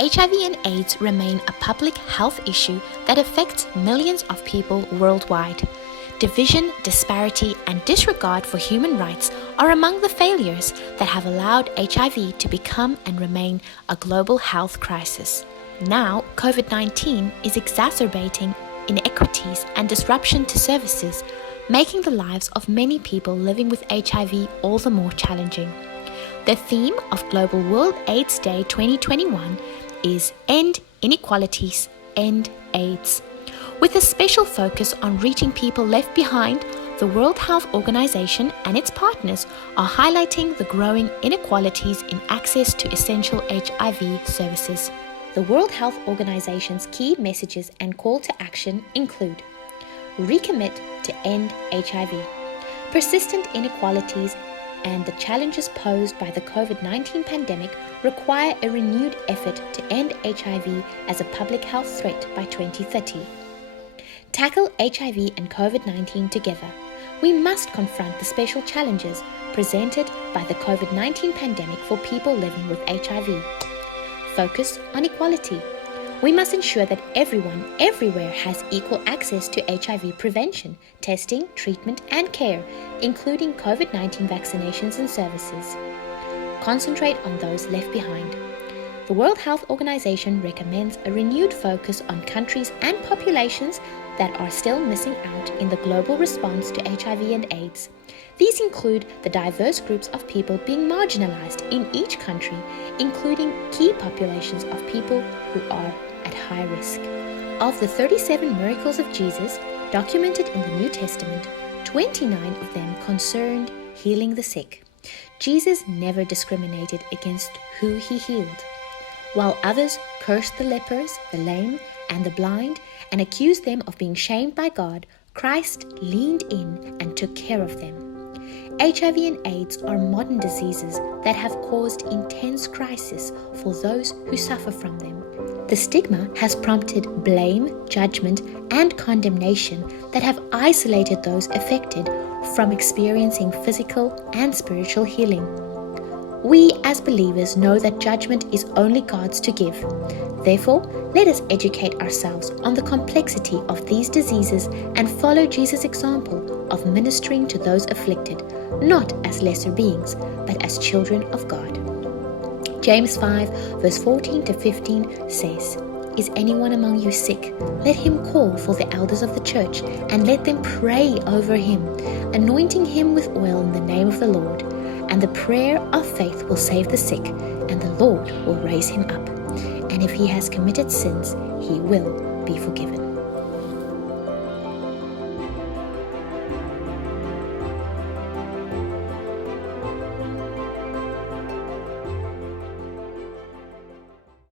HIV and AIDS remain a public health issue that affects millions of people worldwide. Division, disparity, and disregard for human rights are among the failures that have allowed HIV to become and remain a global health crisis. Now, COVID-19 is exacerbating inequities and disruption to services, making the lives of many people living with HIV all the more challenging. The theme of Global World AIDS Day 2021 is End Inequalities, End AIDS. With a special focus on reaching people left behind, the World Health Organization and its partners are highlighting the growing inequalities in access to essential HIV services. The World Health Organization's key messages and call to action include: recommit to end HIV. Persistent inequalities and the challenges posed by the COVID-19 pandemic require a renewed effort to end HIV as a public health threat by 2030. Tackle HIV and COVID-19 together. We must confront the special challenges presented by the COVID-19 pandemic for people living with HIV. Focus on equality. We must ensure that everyone, everywhere has equal access to HIV prevention, testing, treatment, and care, including COVID-19 vaccinations and services. Concentrate on those left behind. The World Health Organization recommends a renewed focus on countries and populations that are still missing out in the global response to HIV and AIDS. These include the diverse groups of people being marginalized in each country, including key populations of people who are at high risk. Of the 37 miracles of Jesus documented in the New Testament, 29 of them concerned healing the sick. Jesus never discriminated against who he healed. While others cursed the lepers, the lame, and the blind, and accused them of being shamed by God, Christ leaned in and took care of them. HIV and AIDS are modern diseases that have caused intense crisis for those who suffer from them. The stigma has prompted blame, judgment, and condemnation that have isolated those affected from experiencing physical and spiritual healing. We as believers know that judgment is only God's to give. Therefore, let us educate ourselves on the complexity of these diseases and follow Jesus' example of ministering to those afflicted, not as lesser beings, but as children of God. James 5 verse 14 to 15 says, "Is anyone among you sick? Let him call for the elders of the church and let them pray over him, anointing him with oil in the name of the Lord. And the prayer of faith will save the sick, and the Lord will raise him up. And if he has committed sins, he will be forgiven."